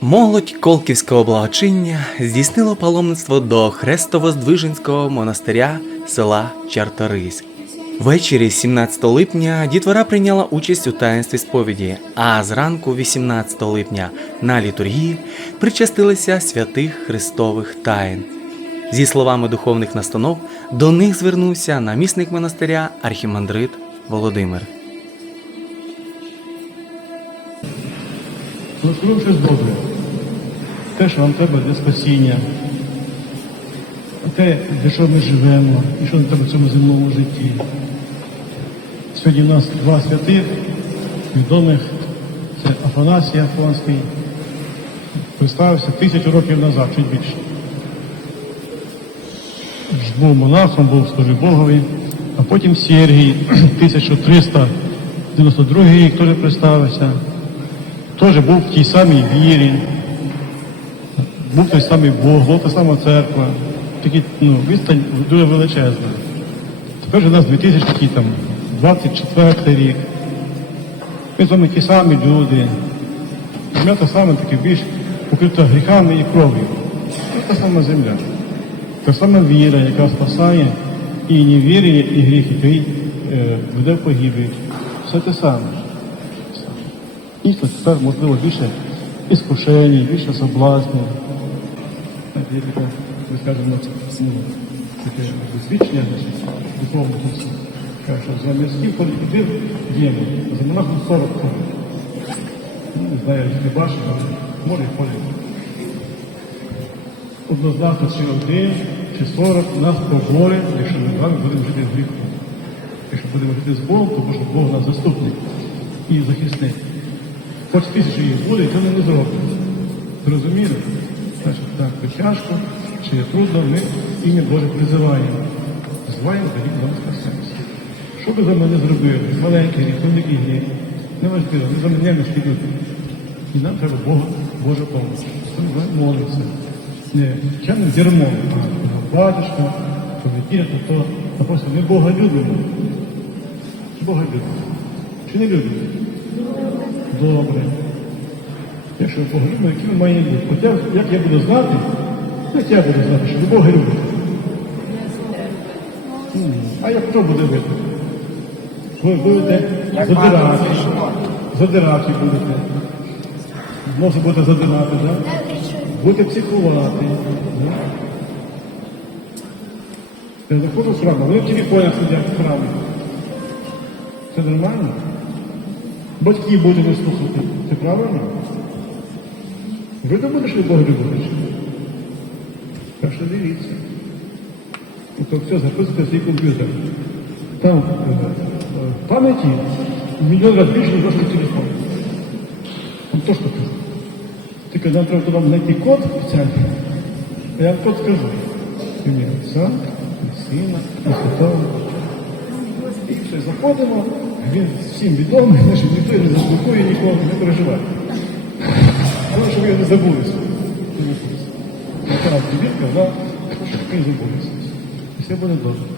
Молодь Колківського благочиння здійснило паломництво до Хрестово-Здвиженського монастиря села Чарторийськ. Ввечері 17 липня дітвора прийняла участь у таїнстві сповіді, а зранку 18 липня на літургії причастилися святих Христових таїн. Зі словами духовних настанов, до них звернувся намісник монастиря архімандрит Володимир. Розкрив щось добре. Те, що нам треба для спасіння, те, для чого ми живемо, і що нам треба в цьому земному житті. Сьогодні в нас два святих відомих. Це Афанасій Афонський. Представився тисячу років назад, чуть більше. Був монахом, був служив Богові, а потім Сергій, 1392 рік теж представився теж був в тій самій вірі, був той самий Бог, була та сама церква. Такі, ну, відстань дуже величезна. Тепер у нас 2024 рік. Ми з вами ті самі люди. Земля та сама таки більш покрита гріхами і кров'ю. Це та сама земля. Та сама віра, яка спасає, і невір'я, і гріх, який веде в погибель. Все те саме. Дійсно, тепер можливо більше іскушень, більше соблазнів. Є таке, ми скажемо, ну, таке досвідчення духовне курсу. Каже, що за мирським ходив діємо, за монахом 40 ходить. Ну, не знаю, не бачив, але може і ходить. Однозначно, чи один, чи 40 нас поборе, якщо ми з вами будемо жити в гріху. Якщо будемо жити з Богом, то може Бог нас заступник і захисник. Хоч тисячі їх буде, це не зробить. Зрозуміли? Значить, так, то тяжко, чи є трудно, ми ім'я Боже призиваємо. Призиваємо, тоді нам спасемося. Що би за мене зробили? Маленький гріх, великий гріх. Не важливо, ми за мене не люди. І нам треба Бога, Божа помощь. Ми молимося. Не чемним дерьмом, а батюшка, поведіння, то, то, просто ми Бога любимо. Бога любимо. Чи не любимо? Добре. Ви Бога любите, які ви маєте бути? Хоча як я буду знати, як я буду знати, що ви Бога любите? М, А як хто буде вити? Ви будете задирати, задирати будете. Може бути задирати, так? Будете психувати. Я заходжу в храм, вони в телефонах сидять в храмі. Це нормально? Батьки будуть не слухати. Це правильно? Ви не будеш від Бога любити? Так що дивіться. Тобто все записуйте в свій комп'ютер. Там е, е, в пам'яті мільйон разів більше, ніж ваш телефон. Там то, що кажу. Тільки нам треба туди знайти код спеціальний. А я вам код скажу. Ім'я Отця, і Сина, Святого. І все, заходимо, він всім відомий, значить ніхто не заспокоює, нікого не переживає. Але щоб його не забулися. Яка тобі казав, щоб ти забулися. Все буде добре.